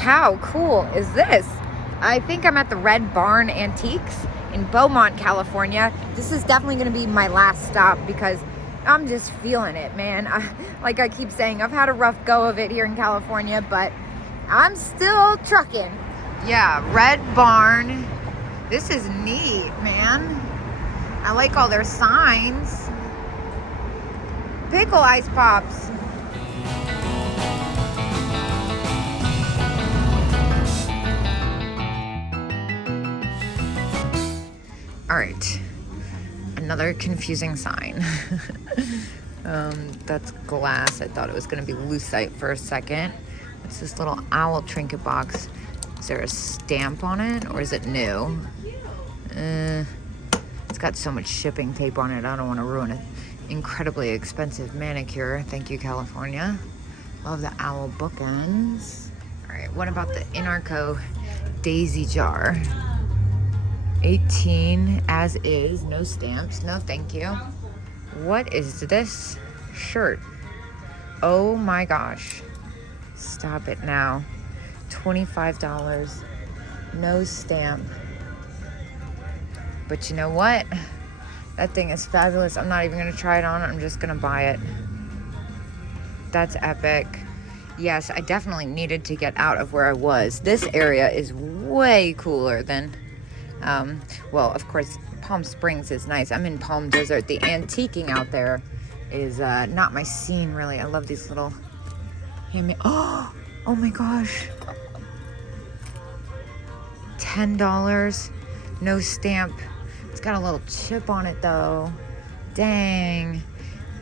How cool is this? I think I'm at the Red Barn Antiques in Beaumont, California. This is definitely going to be my last stop because I'm just feeling it, man. Like I keep saying, I've had a rough go of it here in California, but I'm still trucking. Yeah, Red Barn. This is neat, man. I like all their signs. Pickle ice pops. All right, another confusing sign. That's glass. I thought it was gonna be lucite for a second. It's this little owl trinket box. Is there a stamp on it or is it new? It's got so much shipping tape on it. I don't want to ruin an incredibly expensive manicure. Thank you, California. Love the owl bookends. All right, what about the Inarco daisy jar? 18 as is, no stamps, no thank you. What is this shirt? Oh my gosh. Stop it now. $25, no stamp. But you know what? That thing is fabulous. I'm not even gonna try it on, I'm just gonna buy it. That's epic. Yes, I definitely needed to get out of where I was. This area is way cooler than well, of course, Palm Springs is nice. I'm in Palm Desert. The antiquing out there is not my scene, really. I love these little handmade. Oh my gosh. $10, no stamp. It's got a little chip on it, though. Dang.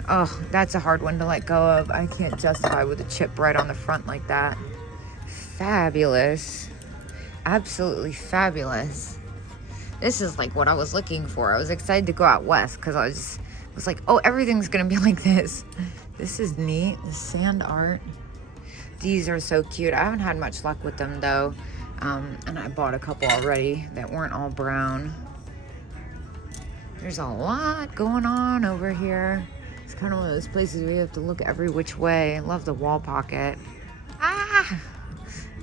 Oh, that's a hard one to let go of. I can't justify with a chip right on the front like that. Fabulous. Absolutely fabulous. This is like what I was looking for. I was excited to go out west because I was like, oh, everything's gonna be like this. This is neat. The sand art. These are so cute. I haven't had much luck with them though. And I bought a couple already that weren't all brown. There's a lot going on over here. It's kind of one of those places where you have to look every which way. I love the wall pocket. Ah!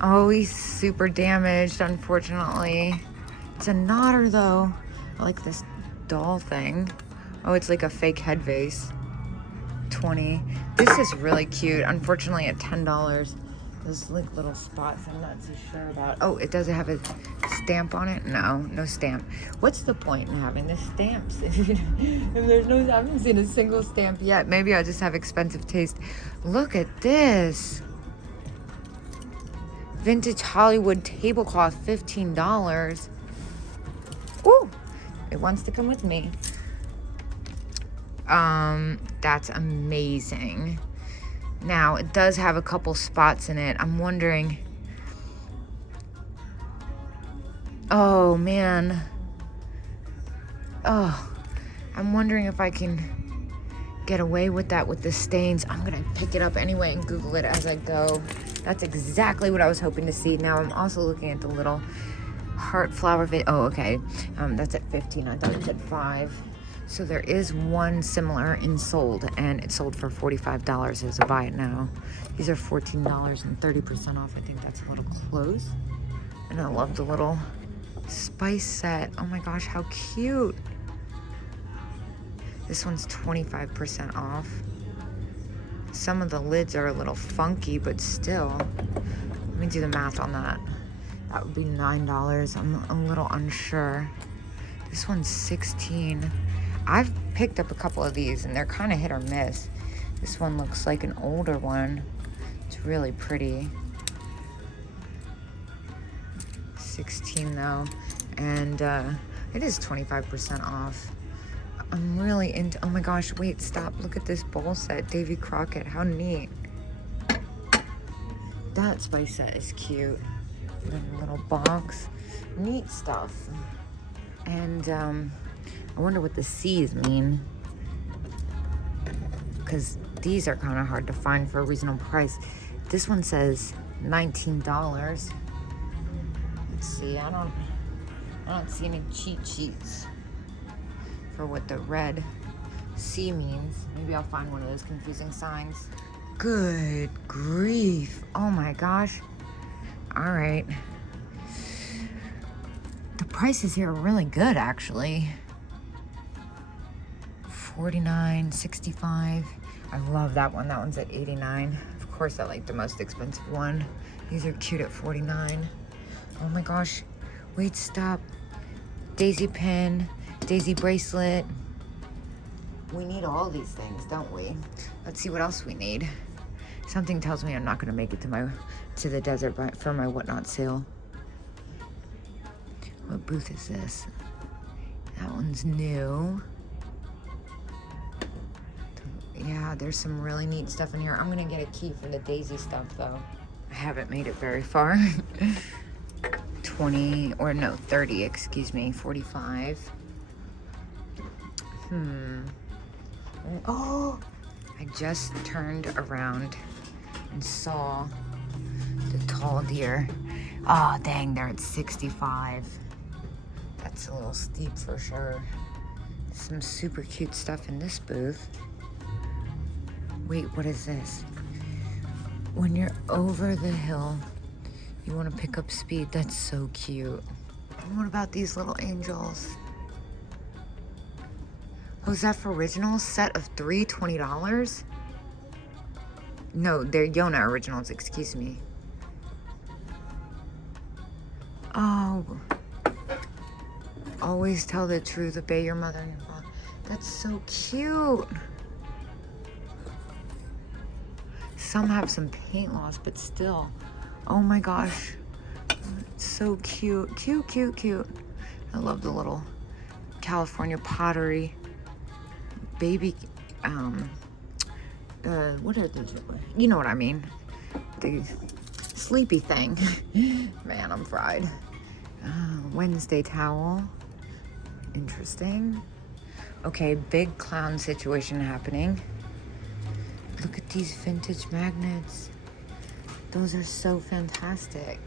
Oh, he's super damaged, unfortunately. It's a nodder though. I like this doll thing. Oh, it's like a fake head vase. 20. This is really cute. Unfortunately at $10. Those like little spots I'm not too sure about. Oh, it doesn't have a stamp on it? No stamp. What's the point in having the stamps? if there's no, I haven't seen a single stamp yet. Maybe I just have expensive taste. Look at this. Vintage Hollywood tablecloth, $15. Ooh, it wants to come with me. That's amazing. Now, it does have a couple spots in it. I'm wondering. Oh, man. Oh, I'm wondering if I can get away with that with the stains. I'm going to pick it up anyway and Google it as I go. That's exactly what I was hoping to see. Now, I'm also looking at the little heart flower vase. Oh, okay. That's at 15. I thought it said 5. So there is one similar in sold, and it sold for $45 as a buy it now. These are $14 and 30% off. I think that's a little close. And I love the little spice set. Oh my gosh, how cute. This one's 25% off. Some of the lids are a little funky, but still. Let me do the math on that. That would be $9. I'm a little unsure. This one's 16. I've picked up a couple of these and they're kind of hit or miss. This one looks like an older one. It's really pretty. 16 though. And it is 25% off. I'm really into, oh my gosh, wait, stop. Look at this bowl set. Davy Crockett, how neat. That spice set is cute. The little box. Neat stuff. And I wonder what the C's mean. Because these are kind of hard to find for a reasonable price. This one says $19. Let's see, I don't see any cheat sheets for what the red C means. Maybe I'll find one of those confusing signs. Good grief. Oh my gosh. All right. The prices here are really good, actually. $49, $65. I love that one. That one's at $89. Of course, I like the most expensive one. These are cute at $49. Oh my gosh. Wait, stop. Daisy pin, daisy bracelet. We need all these things, don't we? Let's see what else we need. Something tells me I'm not gonna make it to the desert for my whatnot sale. What booth is this? That one's new. Yeah, there's some really neat stuff in here. I'm gonna get a key for the daisy stuff though. I haven't made it very far. 30, excuse me, 45. Oh, I just turned around and saw the tall deer. Oh, dang, they're at 65. That's a little steep for sure. Some super cute stuff in this booth. Wait, what is this? When you're over the hill, you want to pick up speed. That's so cute. And what about these little angels? Oh, is that for originals? Set of 3, $20? No, they're Yona originals, excuse me. Oh. Always tell the truth, obey your mother and your father. That's so cute. Some have some paint loss, but still. Oh my gosh. It's so cute. Cute, cute, cute. I love the little California pottery. Baby, what are those? You know what I mean. The sleepy thing. Man, I'm fried. Wednesday towel. Interesting. Okay, big clown situation happening. Look at these vintage magnets. Those are so fantastic.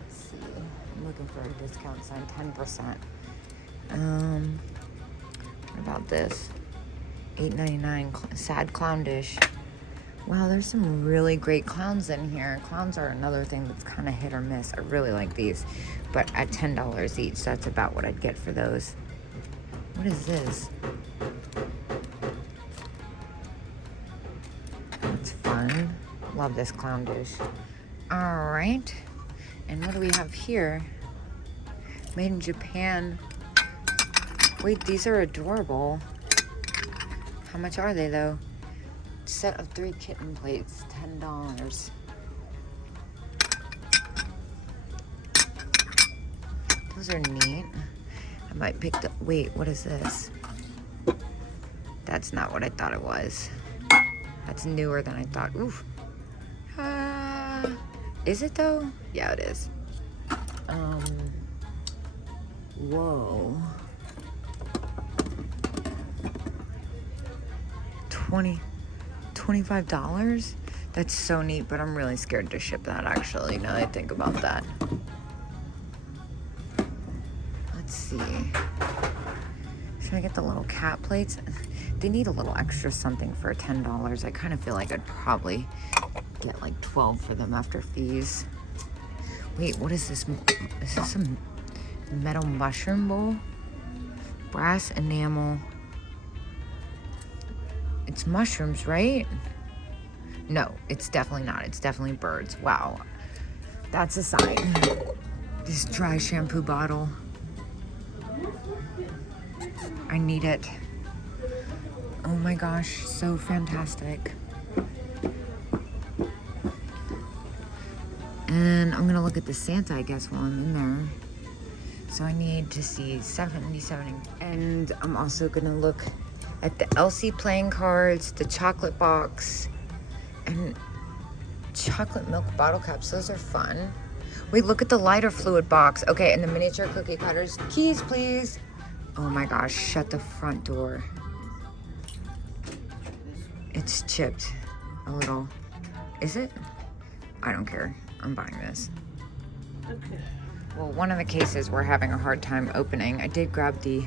Let's see. I'm looking for a discount sign, 10%. What about this? $8.99 sad clown dish. Wow, there's some really great clowns in here. Clowns are another thing that's kind of hit or miss. I really like these, but at $10 each, that's about what I'd get for those. What is this? That's fun. Love this clown dish. All right. And what do we have here? Made in Japan. Wait, these are adorable. How much are they though? Set of 3 kitten plates, $10. Those are neat. I might pick the, wait, what is this? That's not what I thought it was. That's newer than I thought. Oof. Is it though? Yeah, it is. Whoa. $25? That's so neat, but I'm really scared to ship that actually, now that I think about that. Let's see. Should I get the little cat plates? They need a little extra something for $10. I kind of feel like I'd probably get like 12 for them after fees. Wait, what is this? Is this a metal mushroom bowl? Brass enamel. It's mushrooms, right? No, it's definitely not. It's definitely birds. Wow. That's a sign. This dry shampoo bottle. I need it. Oh my gosh, so fantastic. And I'm gonna look at the Santa, I guess, while I'm in there. So I need to see 77. And I'm also gonna look at the Elsie playing cards, the chocolate box, and chocolate milk bottle caps. Those are fun. Wait, look at the lighter fluid box. Okay, and the miniature cookie cutters. Keys, please. Oh my gosh, shut the front door. It's chipped a little. Is it? I don't care. I'm buying this. Okay. Well, one of the cases we're having a hard time opening. I did grab the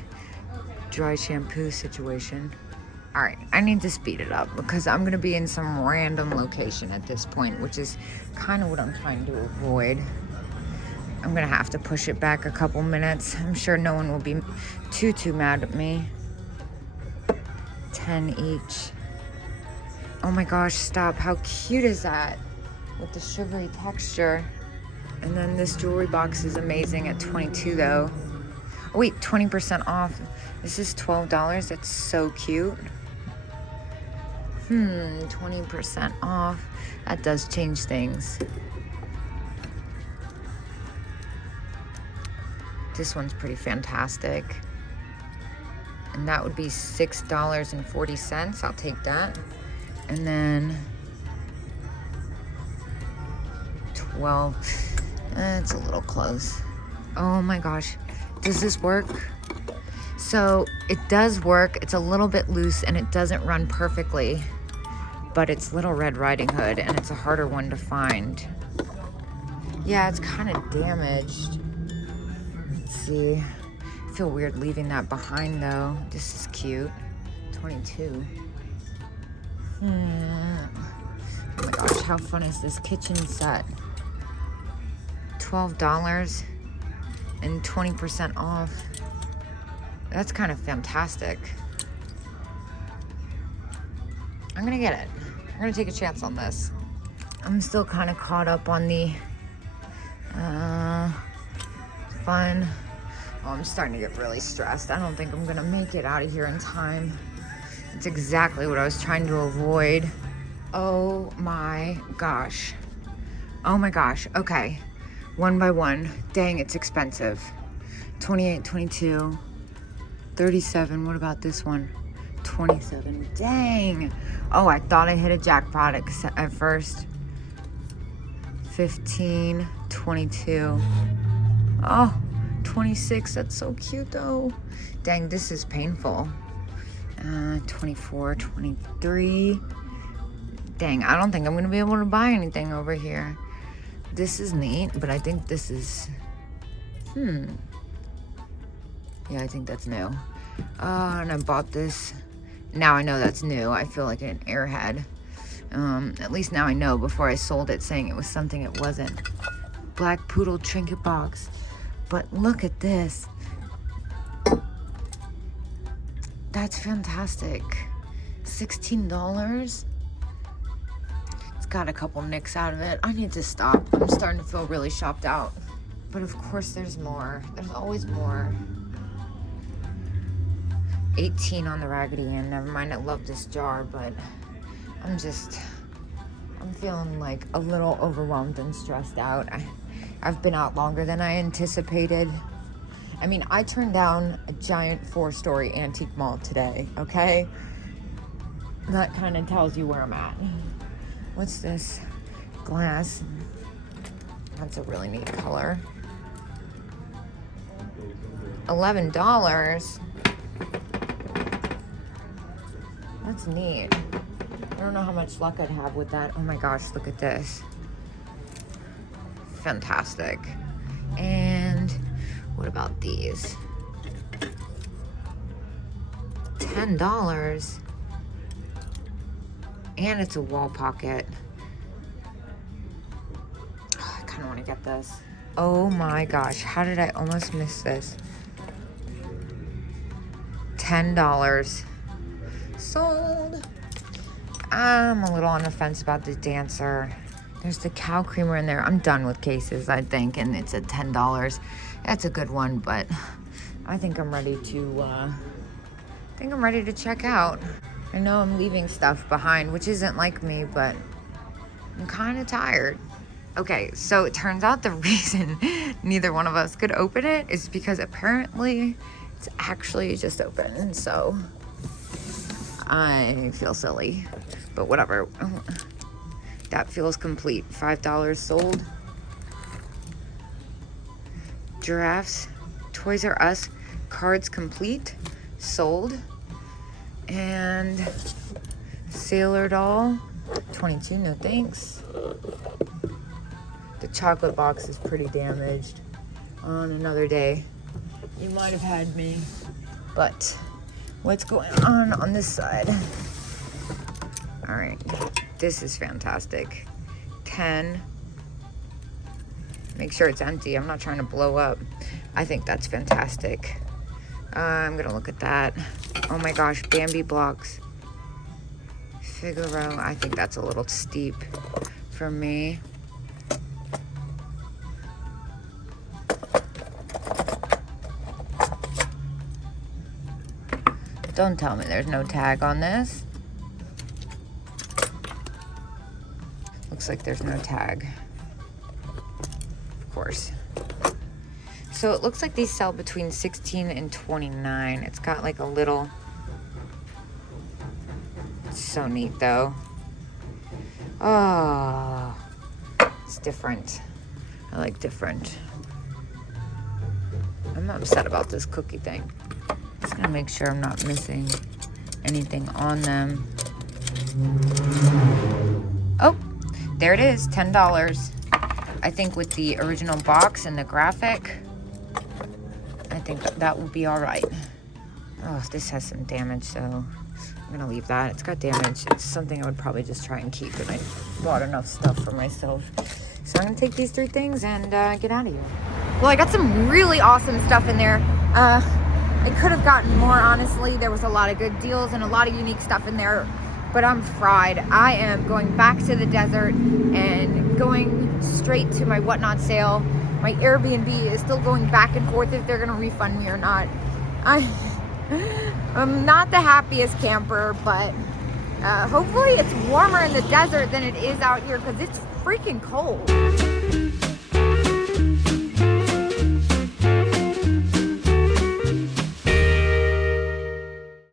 dry shampoo situation. All right, I need to speed it up because I'm gonna be in some random location at this point, which is kind of what I'm trying to avoid. I'm gonna have to push it back a couple minutes. I'm sure no one will be too mad at me. 10 each. Oh my gosh, stop. How cute is that? With the sugary texture. And then this jewelry box is amazing at 22 though. Oh wait, 20% off. This is $12. That's so cute. 20% off. That does change things. This one's pretty fantastic. And that would be $6.40. I'll take that. And then 12. It's a little close. Oh my gosh. Does this work? So it does work. It's a little bit loose and it doesn't run perfectly, but it's Little Red Riding Hood and it's a harder one to find. Yeah, it's kind of damaged. Let's see. I feel weird leaving that behind though. This is cute. 22. Oh my gosh, how fun is this kitchen set? $12 and 20% off. That's kind of fantastic. I'm gonna get it. I'm gonna take a chance on this. I'm still kind of caught up on the fun. Oh, I'm starting to get really stressed. I don't think I'm gonna make it out of here in time. It's exactly what I was trying to avoid. Oh my gosh. Oh my gosh. Okay. One by one. Dang, it's expensive. 28, 22, 37. What about this one? 27. Dang. Oh, I thought I hit a jackpot at first. 15, 22. Oh, 26. That's so cute though. Dang, this is painful. 24, 23. Dang, I don't think I'm gonna be able to buy anything over here. This is neat, but I think this is, yeah, I think that's new. And I bought this. Now I know that's new. I feel like an airhead. At least now I know, before I sold it saying it was something it wasn't. Black Poodle trinket box. But look at this. That's fantastic. $16. It's got a couple nicks out of it. I need to stop. I'm starting to feel really shopped out. But of course there's more. There's always more. 18 on the Raggedy Ann. Never mind, I love this jar, but I'm feeling like a little overwhelmed and stressed out. I've been out longer than I anticipated. I mean, I turned down a giant 4-story antique mall today, okay? That kind of tells you where I'm at. What's this? Glass. That's a really neat color. $11. That's neat. I don't know how much luck I'd have with that. Oh my gosh, look at this. Fantastic. And what about these? $10. And it's a wall pocket. Oh, I kind of want to get this. Oh my gosh, how did I almost miss this? $10. Sold. I'm a little on the fence about the dancer. There's the cow creamer in there. I'm done with cases, I think, and it's at $10. That's a good one, but I think I'm ready to check out. I know I'm leaving stuff behind, which isn't like me, but I'm kind of tired. Okay, so it turns out the reason neither one of us could open it is because apparently it's actually just open, so I feel silly, but whatever. That feels complete. $5 sold. Giraffes, Toys R Us, cards complete, sold. And Sailor doll, 22, no thanks. The chocolate box is pretty damaged. On another day, you might have had me, but what's going on this side. All right, this is fantastic. 10. Make sure it's empty. I'm not trying to blow up. I think that's fantastic. I'm gonna look at that. Oh my gosh, Bambi blocks. Figaro, I think that's a little steep for me. Don't tell me there's no tag on this. Looks like there's no tag. Of course. So it looks like these sell between 16 and 29. It's got like a little... It's so neat though. Oh, it's different. I like different. I'm not upset about this cookie thing. Just gonna make sure I'm not missing anything on them. Oh, there it is, $10. I think with the original box and the graphic, I think that will be all right. Oh, this has some damage, so I'm gonna leave that. It's got damage. It's something I would probably just try and keep, and I bought enough stuff for myself. So I'm gonna take these 3 things and get out of here. Well, I got some really awesome stuff in there. I could have gotten more, honestly. There was a lot of good deals and a lot of unique stuff in there, but I'm fried. I am going back to the desert and going straight to my Whatnot sale. My Airbnb is still going back and forth if they're gonna refund me or not. I'm not the happiest camper, but hopefully it's warmer in the desert than it is out here because it's freaking cold.